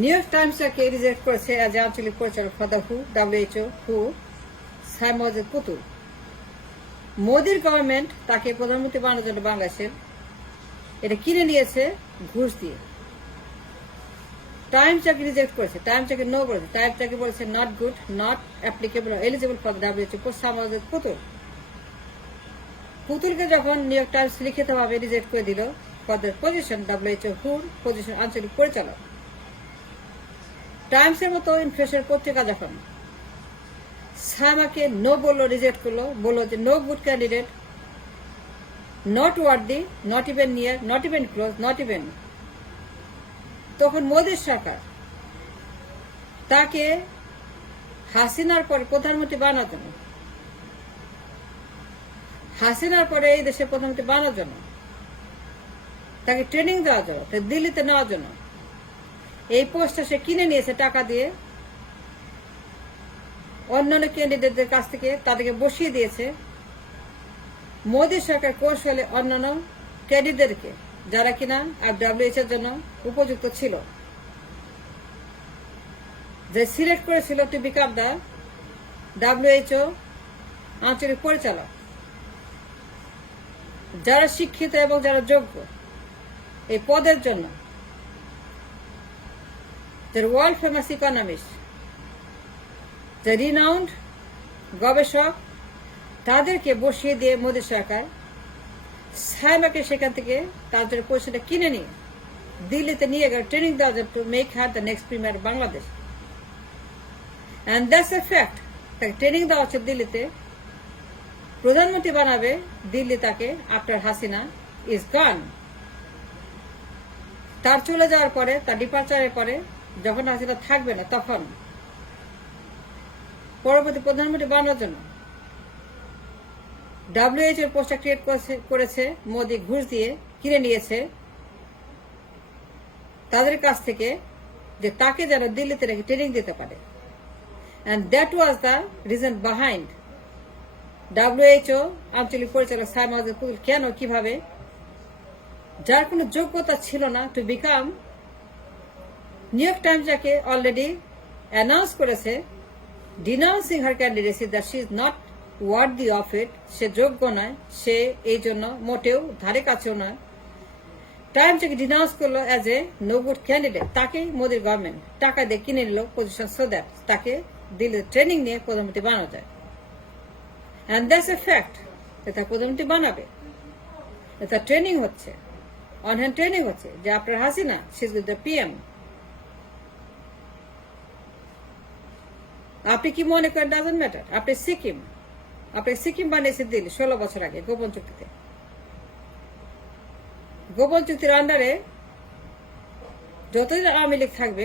New York টাইমসকে reject করেছে as a আঞ্চলিক পরিচালক ফর দ্য WHO হু সাইমজেদ পুতুল। মোদির গভর্নমেন্ট তাকে প্রধানমন্ত্রী বানানোর জন্য বাংলাদেশের এটা কিনে নিয়েছে ঘুষ দিয়ে। টাইমস তাকে রিজেক্ট করেছে, টাইমস তাকে নো করেছে, টাইমস তাকে বলেছে not good, not applicable, eligible for WHO for Saima Wazed Putul. পুতুলকে যখন নিউ ইয়র্ক টাইমস লিখিতভাবে রিজেক্ট করে দিল ফর দ্য পজিশন WHO হুর পজিশন আঞ্চলিক পরিচালক, টাইমসের মতো ইনফ্লেশন পত্রিকা যখন সাইমাকে নো বললো, রিজেক্ট করলো, বললো যে no good candidate, not worthy, not even near, not even close, not even, তখন মোদীর সরকার তাকে হাসিনার পরে প্রধানমন্ত্রী বানানোর জন্য, হাসিনার পরে এই দেশের প্রধানমন্ত্রী বানানোর জন্য, তাকে ট্রেনিং দেওয়ার জন্য, দিল্লিতে নেওয়ার জন্য এই পোস্টটা সে কিনে নিয়েছে টাকা দিয়ে অন্যান্য ক্যান্ডিডেটদের কাছ থেকে, তাদেরকে বসিয়ে দিয়েছে। মোদী সরকার কৌশলে অন্যান্য ক্যান্ডিডেটকে যারা কিনা WHO এর জন্য উপযুক্ত ছিল, যে সিলেক্ট করেছিল টু বিকাম দ্য WHO আঞ্চলিক পরিচালক, যারা শিক্ষিত এবং যারা যোগ্য এই পদের জন্য, ওয়ার্ল্ড ফেমাস ইকোনমিস্ট, যে রিনাউন্ড গবেষক, তাদেরকে বসিয়ে দিয়ে মোদী সরকার সাইমাকে সেখান থেকে তাদের পয়সাটা কিনে নিয়ে দিল্লিতে নিয়ে গেল ট্রেনিং দেওয়া যাবে to make her the next premier Bangladesh. And that's a fact. তাকে ট্রেনিং দেওয়া হচ্ছে দিল্লিতে, প্রধানমন্ত্রী বানাবে দিল্লি তাকে আফটার হাসিনা ইজ গন। তার চলে যাওয়ার পরে, তার ডিপার্চারের পরে, যখন হাসিনা থাকবে না, তখন পরবর্তী প্রধানমন্ত্রী বানানোর জন্য WHO এর পোস্টটা ক্রিয়েট করেছে মোদী, ঘুষ দিয়ে কিনে নিয়েছে তাদের কাছ থেকে, যে তাকে যেন দিল্লিতে রেখে ট্রেনিং দিতে পারে। And that was the reason behind WHO আঞ্চলিক পরিচালক সাইমজেদ পুতুল কেন, কিভাবে, যার কোনো যোগ্যতা ছিল না to become, New York Times যাকে অলরেডি অ্যানাউন্স করেছে denouncing her candidacy that she is not worthy of it, সে যোগ্য নয়, সে এই জন্য মোটেও ধারে কাছেও নয়। টাইমস যাকে ডিনাউন্স করলো as a no good candidate, তাকে মোদীর গভর্নমেন্ট টাকা দিয়ে কিনে নিল পজিশন, সো দ্যাট তাকে দিল্লি ট্রেনিং নিয়ে প্রধানমন্ত্রী বানানো যায়। And that's a fact. এটা প্রধানমন্ত্রী বানাবে, এটা ট্রেনিং হচ্ছে, অন হ্যান্ড ট্রেনিং হচ্ছে, যে আপনার Hasina she is the PM। আপনি কি মনে করেন ডাজন্ট ম্যাটার? আপনি সিকিম বানিয়েছে দিল্লি 16 বছর আগে গোপন চুক্তিতে। গোপন চুক্তির আন্ডারে যতদিন আওয়ামী লীগ থাকবে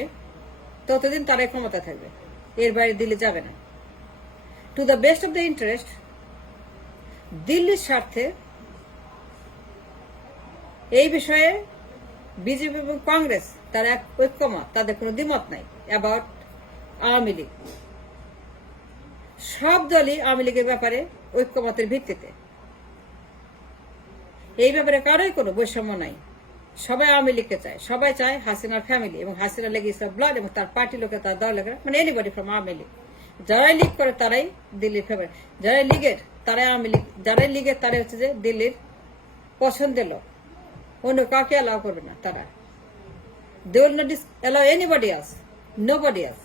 ততদিন তারাই ক্ষমতা থাকবে, এর বাইরে দিল্লি যাবে না। To the best of the interest, দিল্লির স্বার্থে এই বিষয়ে বিজেপি এবং কংগ্রেস তারা এক ঐক্যমত, তাদের কোনো দ্বিমত নাই অ্যাবাউট আওয়ামী লীগ। সব দলই আওয়ামী লীগের ব্যাপারে ঐক্যমতের ভিত্তিতে, এই ব্যাপারে কারোই কোনো বৈষম্য নাই। সবাই আওয়ামী লীগকে চায়, সবাই চায় হাসিনার ফ্যামিলি এবং হাসিনা লেগে ব্লাড এবং তার পার্টি লোকের, তার দল লোকেরা, মানে এনিবডি ফ্রম আওয়ামী লীগ। যারাই লীগ করে তারাই দিল্লির ফেভারিট, যারাই লীগের তারাই আওয়ামী লীগ, যারাই লীগের তারাই হচ্ছে যে দিল্লির পছন্দের লোক, অন্য কাউকে অ্যালাউ করবে না তারা। They will not allow anybody else, nobody else,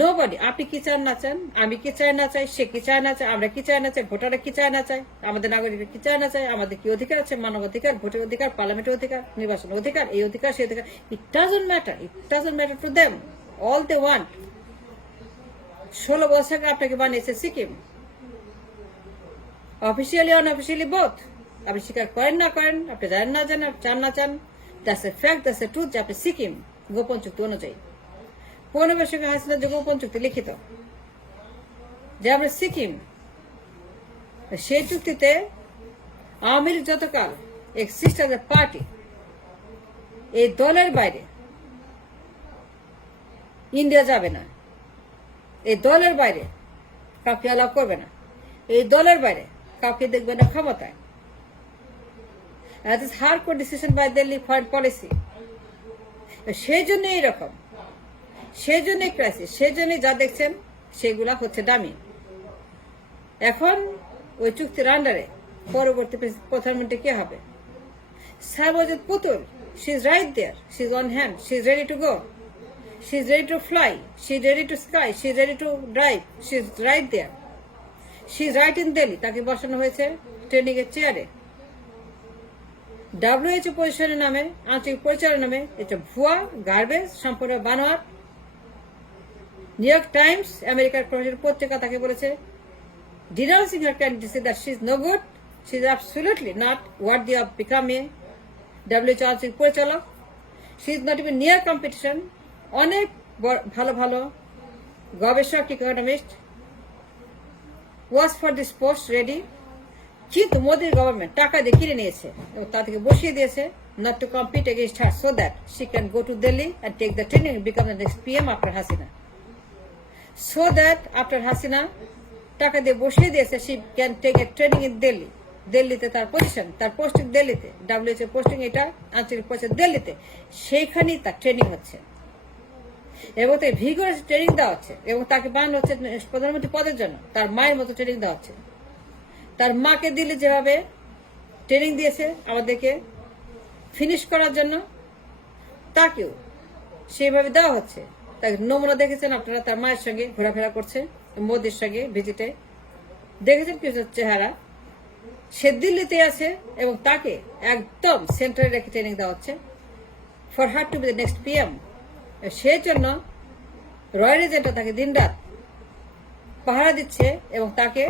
nobody. আপনি কি চান না চান, আমি কি চাই না চাই, সে কি চায় না চায়, আমরা কি চাই না চাই, ভোটাররা কি চায় না চায়, আমাদের নাগরিকরা কি চায় না চায়, আমাদের কি অধিকার আছে, মানব অধিকার, ভোটের অধিকার, পার্লামেন্টের অধিকার, নির্বাচনের অধিকার, এই অধিকার সেই অধিকার, it doesn't matter to them. All they want, 16 বছর আগে আপনাকে বানিয়েছে সিকিম, অফিসিয়ালি অনঅফিসিয়ালি বোথ। আপনি স্বীকার করেন না করেন, আপনি জানেন না জানেন, চান না চান, that's a fact, that's a truth, যে আপনি সিকিম গোপন চুক্তি অনুযায়ী 15 বছর হাসিনার যে গোপন চুক্তি লিখিত, যে আমরা সিকিম, সেই চুক্তিতে আওয়ামী লীগ যতকাল এক্সিস্ট অ্যাজ এ পার্টি, এই দলের বাইরে ইন্ডিয়া যাবে না, এই দলের বাইরে কাউকে অ্যালাউ করবে না, এই দলের বাইরে কাউকে দেখবে না ক্ষমতায়। That is hardcore decision by Delhi foreign policy. সেই জন্য এইরকম সেই জন্যই ক্রাইসিস, সেই জন্যই যা দেখছেন সেগুলা হচ্ছে ডামি। এখন ওই চুক্তির আন্ডারে পরবর্তী প্রধানমন্ত্রী কে হবে? Saima Wazed Putul, she is right there, she is on hand, she is ready to go, she is ready to fly, she is ready to sky, she is ready to drive, she is right there, she is right in Delhi. তাকে বসানো হয়েছে training এর চেয়ারে। WHO পজিশনের নামে, আঞ্চলিক পরিচালনার নামে এটা ভুয়া, গার্বেজ, সম্পূর্ণ বানোয়ার। নিউ ইয়র্ক টাইমস, আমেরিকার পত্রিকা তাকে বলেছে, denouncing her candidacy that she is no good, she is absolutely not worthy of becoming WHO আঞ্চলিক পরিচালক, she is not even near competition. অনেক ভালো ভালো গবেষক, economist was for this post ready, কিন্তু মোদির গভর্নমেন্ট টাকা দিয়ে কিনে নিয়েছে এবং তা থেকে বসিয়ে দিয়েছে not to compete against her so that she can go to Delhi and take the training and become the next PM after Hasina. So that after Hasina টাকা দিয়ে বসিয়ে দিয়েছে she can take a training in Delhi. দিল্লিতে তার position, তার posting দিল্লিতে, WHO posting এটা আঞ্চলিক পরিষদ দিল্লিতে, সেইখানেই তার ট্রেনিং হচ্ছে এবং তাকে ভিগোরাস ট্রেনিং দেওয়া হচ্ছে এবং তাকে বানানো হচ্ছে প্রধানমন্ত্রী পদের জন্য। তার মায়ের মতো ট্রেনিং দেওয়া হচ্ছে। তার মাকে দিল্লি যেভাবে ট্রেনিং দিয়েছে আমাদেরকে ফিনিশ করার জন্য, তাকেও সেইভাবে দেওয়া হচ্ছে। তাকে নমুনা দেখেছেন আপনারা, তার মায়ের সঙ্গে ঘোরাফেরা করছে, মোদির সঙ্গে ভিজিটে দেখেছেন কি চেহারা। সে দিল্লিতে আছে এবং তাকে একদম সেন্টারে রেখে ট্রেনিং দেওয়া হচ্ছে for her to be the next PM। সেই জন্য রয়্যাল এজেন্টরা তাকে দিনরাত পাহারা দিচ্ছে এবং তাকে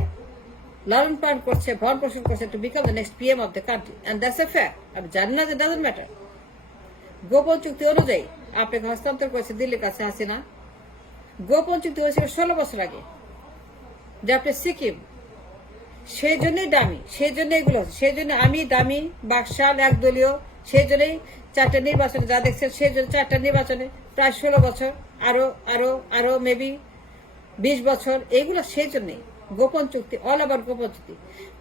লালন পালন করছে, ভরণ পোষণ করছে to become the next PM of the country, and that's a fact. আমি জানি না যে ডাজন্ট ম্যাটার। গোপন চুক্তি অনুযায়ী আপনাকে হস্তান্তর করেছে দিল্লির কাছে হাসিনা। গোপন চুক্তি হয়েছিল 16 বছর আগে, যে আপনি সিকিম, সেই জন্যই দামি, সেই জন্য এগুলো হচ্ছে, সেই জন্য আমি দামি, বাকশাল, একদলীয়, সেই জন্যই 4টা নির্বাচনে যা দেখছেন, সেই জন্য 4টা নির্বাচনে প্রায় 16 বছর, আরো আরো আরো মেবি 20 বছর, এইগুলো সেই জন্যই গোপন চুক্তি, অল ওভার গোপন চুক্তি।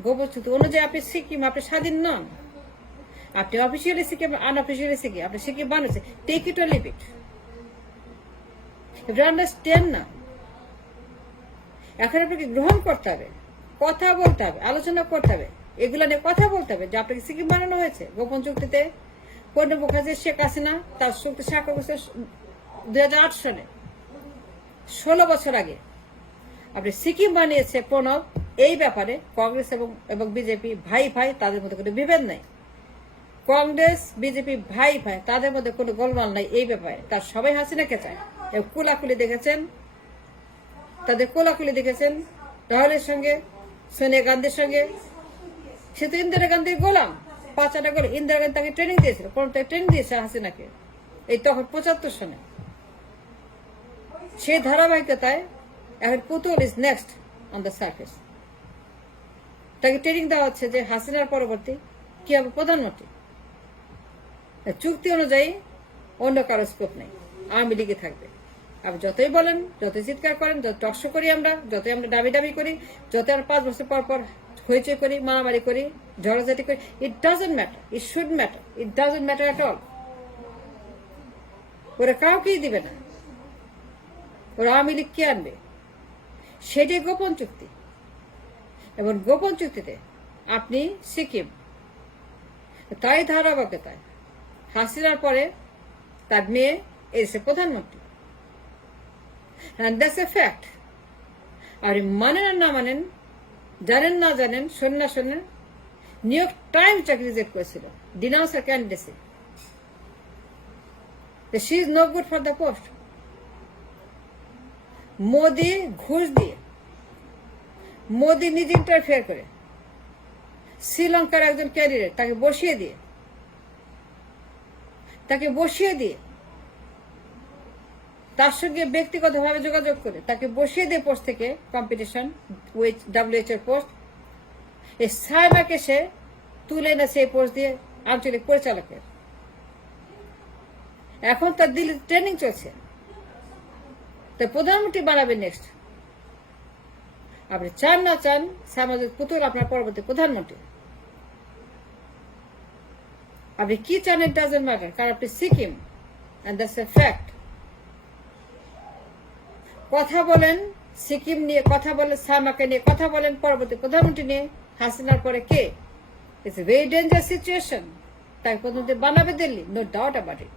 গোপন চুক্তি অনুযায়ী আপনি সিকিম, আপনি স্বাধীন নন, আপনি অফিসিয়ালি সিকিম, আনঅফিসিয়ালি সিকিম, আপনি সিকিম বানিয়েছে, take it or leave it. Understand না, এখন আপনাকে গ্রহণ করতে হবে, কথা বলতে হবে, আলোচনা করতে হবে, এগুলো নিয়ে কথা বলতে হবে যে আপনাকে সিকিম বানানো হয়েছে গোপন চুক্তিতে। প্রণব মুখার্জি, শেখ হাসিনা তার চুক্তি স্বাক্ষর করেছে 2008 সালে, 16 বছর আগে। আপনি সিকিম বানিয়েছে প্রণব। এই ব্যাপারে কংগ্রেস এবং বিজেপি ভাই ভাই, তাদের মধ্যে কোনো বিভেদ নাই। কংগ্রেস বিজেপি ভাই ভাই, তাদের মধ্যে কোনো গোলমাল নাই এই ব্যাপারে। তার সবাই হাসিনাকে চায় এবং কোলাকুলি দেখেছেন, তাদের কোলাকুলি দেখেছেন রাহুলের সঙ্গে, সোনিয়া গান্ধীর সঙ্গে। সে তো ইন্দিরা গান্ধীর গোলাম, 5 গোল। ইন্দিরা গান্ধী তাকে ট্রেনিং দিয়েছিল, তাকে ট্রেনিং দিয়েছে হাসিনাকে এই তখন 75 সনে। সেই ধারাবাহিকতায় এখন পুতুল is next on the surface. তাকে ট্রেনিং দেওয়া হচ্ছে যে হাসিনার পরবর্তী কি হবে প্রধানমন্ত্রী। চুক্তি অনুযায়ী অন্য কারো স্কোপ নেই, আওয়ামী লীগে থাকবে। আপনি যতই বলেন, যতই চিৎকার করেন, যত টকশো করি আমরা, যতই আমরা দাবি করি, যত আমরা 5 বছর পর পর হইচই করি, মারামারি করি, ঝড়াঝাটি করি, ইট doesn't matter, it should matter, it doesn't matter at all. ওরা কাউকেই দিবে না, ওরা আওয়ামী লীগ কে আনবে, সেটাই গোপন চুক্তি। এবং গোপন চুক্তিতে আপনি সিকিম, তাই ধারাবাহিকতায় হাসিনার পরে তার মেয়ে এসে প্রধানমন্ত্রী, and that's a fact। আর মানেন আর না মানেন, জানেন না জানেন, শোনেন না শোনেন, নিউ ইয়র্ক টাইমস তাকে রিজেক্ট করেছিল, denounce her candidacy, she is no good for the post. Modi ঘুষ দিয়ে, মোদি নিজে ইন্টারফেয়ার করে শ্রীলঙ্কার একজন ক্যান্ডিডেট তাকে বসিয়ে দিয়ে তার সঙ্গে ব্যক্তিগতভাবে যোগাযোগ করে তাকে বসিয়ে দিয়ে পোস্ট থেকে কম্পিটিশন উইথ WHO পোস্ট, এই সাইমাকে সে তুলে এনেছে এই পোস্ট দিয়ে আঞ্চলিক পরিচালকের। এখন তার দিল্লি ট্রেনিং চলছে, তো প্রধানমন্ত্রী বানাবে নেক্সট। আপনি চান না চান, সামাজিক পুতুল আপনার পরবর্তী প্রধানমন্ত্রী। আপনি কি চান, ইট ডাজন্ট ম্যাটার, কারণ আপনি Sikkim, and that's a fact. কথা বলেন সিকিম নিয়ে, কথা বলেন সামাকে নিয়ে, কথা বলেন পরবর্তী প্রধানমন্ত্রী নিয়ে, হাসিনার পরে কে? It's a very dangerous situation. তাই প্রধানমন্ত্রী বানাবে Delhi, no doubt about it.